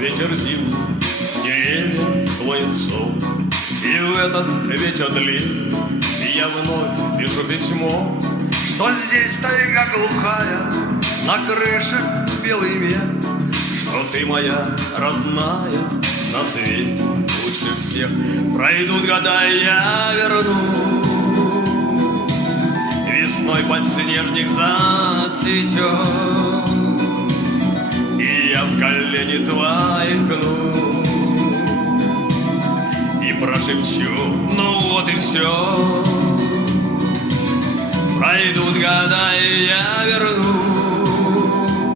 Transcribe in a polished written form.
вечер зимний, деревья клонит сон. И в этот вечер длинный я вновь пишу письмо, что здесь тайга глухая, на крыше белый мех, что ты моя родная, на свете лучше всех. Пройдут года, и я вернусь, весной подснежник зацветет, и я в колени твоих гну и прошепчу: ну вот и все. Пройдут года, и я вернусь,